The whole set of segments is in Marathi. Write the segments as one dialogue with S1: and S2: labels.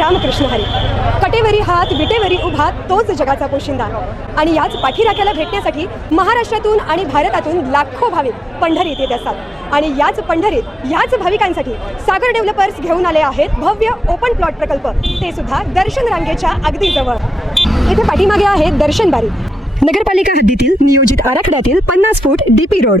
S1: रामकृष्ण हरी. कटेवरी हात विटेवरी उभा तोच जगाचा पोशिंदा. आणि याच पाठीराख्याला भेटण्यासाठी महाराष्ट्रातून आणि भारतातून लाखो भाविक पंढरीत येत असतात आणि याच पंढरीत याच भाविकांसाठी सागर डेव्हलपर्स घेऊन आले आहेत भव्य ओपन प्लॉट प्रकल्प. ते सुद्धा दर्शन रांगेच्या अगदी जवळ. इथे पाठीमागे आहे दर्शन बारी. नगरपालिका हद्दीतील नियोजित आराखड्यातील पन्नास फूट डीपी रोड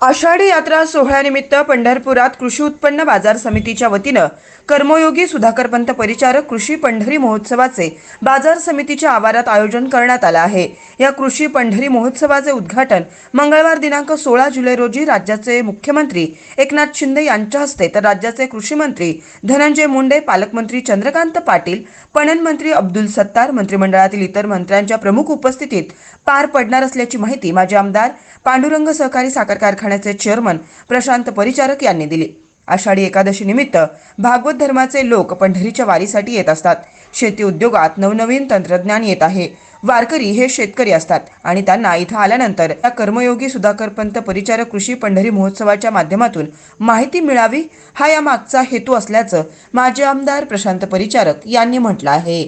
S2: आषाढी यात्रा सोहळ्यानिमित्त पंढरपुरात कृषी उत्पन्न बाजार समितीच्या वतीनं कर्मयोगी सुधाकरपंत परिचारक कृषी पंढरी महोत्सवाचे बाजार समितीच्या आवारात आयोजन करण्यात आलं आहे. या कृषी पंढरी महोत्सवाचे उद्घाटन मंगळवार दिनांक सोळा जुलै रोजी राज्याचे मुख्यमंत्री एकनाथ शिंदे यांच्या हस्ते तर राज्याचे कृषी मंत्री धनंजय मुंडे पालकमंत्री चंद्रकांत पाटील पणन मंत्री अब्दुल सत्तार मंत्रिमंडळातील इतर मंत्र्यांच्या प्रमुख उपस्थितीत पार पडणार असल्याची माहिती माजी आमदार पांडुरंग सहकारी साखर कारखाना कारखान्याचे चेअरमन प्रशांत परिचारक यांनी दिली. आषाढी एकादशी निमित्त भागवत धर्माचे लोक पंढरीच्या वारीसाठी येत असतात. शेती उद्योगात नवनवीन तंत्रज्ञान येत आहे. वारकरी हे शेतकरी असतात आणि त्यांना इथं आल्यानंतर या कर्मयोगी सुधाकर पंत परिचारक कृषी पंढरी महोत्सवाच्या माध्यमातून माहिती मिळावी हा या मागचा हेतू असल्याचं माजी आमदार प्रशांत परिचारक यांनी म्हटलं आहे.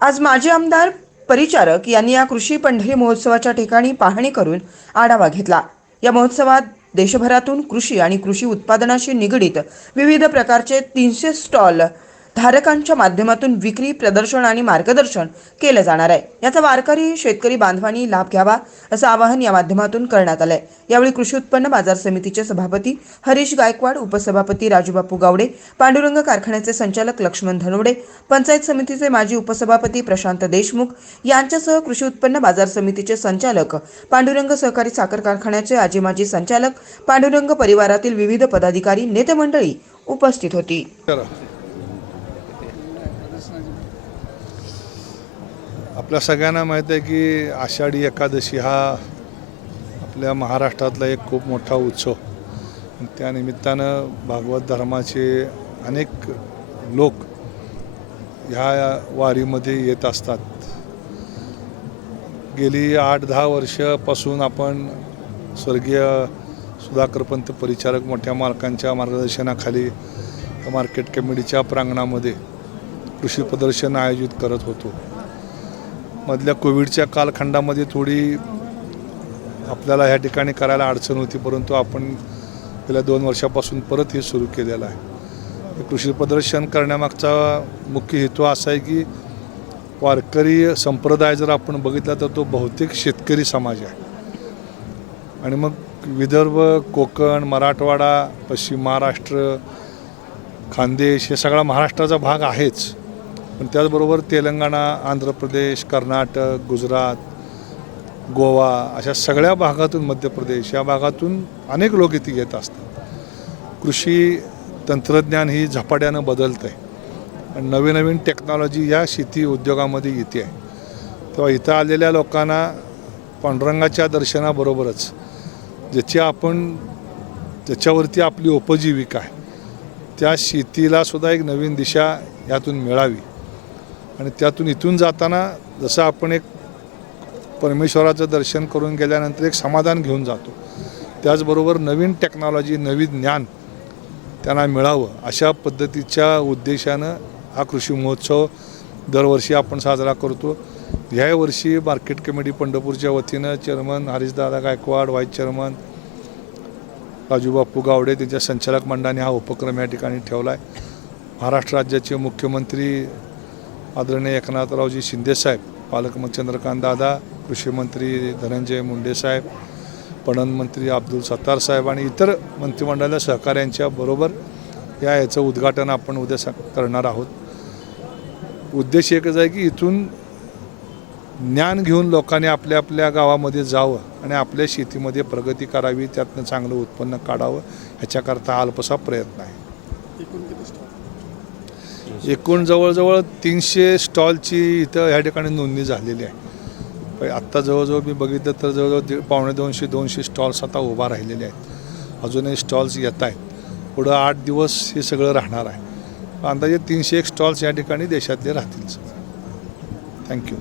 S2: आज माजी आमदार परिचारक यांनी या कृषी पंढरी महोत्सवाच्या ठिकाणी पाहणी करून आढावा घेतला. या महोत्सवात देशभरातून कृषी आणि कृषी उत्पादनाशी निगडीत विविध प्रकारचे तीनशे स्टॉल धारकांच्या माध्यमातून विक्री प्रदर्शन आणि मार्गदर्शन केलं जाणार आहे. याचा वारकरी शेतकरी बांधवांनी लाभ घ्यावा असं आवाहन या माध्यमातून करण्यात आलंय. यावेळी कृषी उत्पन्न बाजार समितीचे सभापती हरीश गायकवाड उपसभापती राजूबापू गावडे पांडुरंग कारखान्याचे संचालक लक्ष्मण धनोडे पंचायत समितीचे माजी उपसभापती प्रशांत देशमुख यांच्यासह कृषी उत्पन्न बाजार समितीचे संचालक पांडुरंग सहकारी साखर कारखान्याचे आजी माजी संचालक पांडुरंग परिवारातील विविध पदाधिकारी नेते मंडळी उपस्थित होती.
S3: आपल्या सगळ्यांना माहीत आहे की आषाढी एकादशी हा आपल्या महाराष्ट्रातला एक खूप मोठा उत्सव. त्यानिमित्तानं भागवत धर्माचे अनेक लोक ह्या वारीमध्ये येत असतात. गेली आठ दहा वर्षापासून आपण स्वर्गीय सुधाकरपंत परिचारक मोठ्या मालकांच्या मार्गदर्शनाखाली मार्केट कमिटीच्या प्रांगणामध्ये कृषी प्रदर्शन आयोजित करत होतो. मधल्या कोविडच्या कालखंडामध्ये थोडी आपल्याला ह्या ठिकाणी करायला अडचण होती परंतु आपण गेल्या दोन वर्षापासून परत हे सुरू केलेलं आहे. कृषी प्रदर्शन करण्यामागचा मुख्य हेतू असा आहे की वारकरी संप्रदाय जर आपण बघितला तर तो बहुतेक शेतकरी समाज आहे. आणि मग विदर्भ कोकण मराठवाडा पश्चिम महाराष्ट्र खानदेश हे सगळा महाराष्ट्राचा भाग आहेच. पण त्याचबरोबर तेलंगणा आंध्र प्रदेश कर्नाटक गुजरात गोवा अशा सगळ्या भागातून मध्य प्रदेश या भागातून अनेक लोक इथे येत असतात. कृषी तंत्रज्ञान ही झपाट्यानं बदलत आहे आणि नवीन नवीन टेक्नॉलॉजी या शेती उद्योगामध्ये येते आहे. तेव्हा इथं आलेल्या लोकांना पांडुरंगाच्या दर्शनाबरोबरच ज्याची आपण ज्याच्यावरती आपली उपजीविका आहे त्या शेतीला सुद्धा एक नवीन दिशा यातून मिळावी. आणि त्यातून इथून जाताना जसं आपण एक परमेश्वराचं दर्शन करून गेल्यानंतर एक समाधान घेऊन जातो. त्याचबरोबर नवीन टेक्नॉलॉजी नवीन ज्ञान त्यांना मिळावं अशा पद्धतीच्या उद्देशानं हा कृषी महोत्सव दरवर्षी आपण साजरा करतो. ह्या वर्षी मार्केट कमिटी पंढरपूरच्या वतीनं chairman Harishdada Gaikwad vice chairman Rajubapu Gawade त्यांच्या संचालक मंडळाने हा उपक्रम या ठिकाणी ठेवला आहे महाराष्ट्र राज्याचे मुख्यमंत्री आदरणीय एकनाथरावजी शिंदेसाहेब पालकमंत्री चंद्रकांत दादा कृषी मंत्री धनंजय मुंडे साहेब पणन मंत्री अब्दुल सत्तार साहेब आणि इतर मंत्रिमंडळाच्या सहकाऱ्यांच्या बरोबर या याचं उद्घाटन आपण उद्या स करणार आहोत. उद्देश एकच आहे की इथून ज्ञान घेऊन लोकांनी आपल्या आपल्या गावामध्ये जावं आणि आपल्या शेतीमध्ये प्रगती करावी त्यातनं चांगलं उत्पन्न काढावं ह्याच्याकरता हा अल्पसा प्रयत्न आहे. एकूण जवळजवळ तीनशे स्टॉलची इथं ह्या ठिकाणी नोंदणी झालेली आहे. आत्ता जवळजवळ मी बघितलं तर जवळजवळ दीड पावणे दोनशे दोनशे स्टॉल्स आता उभा राहिलेले आहेत. अजूनही स्टॉल्स येत आहेत. पुढं आठ दिवस हे सगळं राहणार आहे. अंदाजे तीनशे एक स्टॉल्स या ठिकाणी देशातले राहतील थँक्यू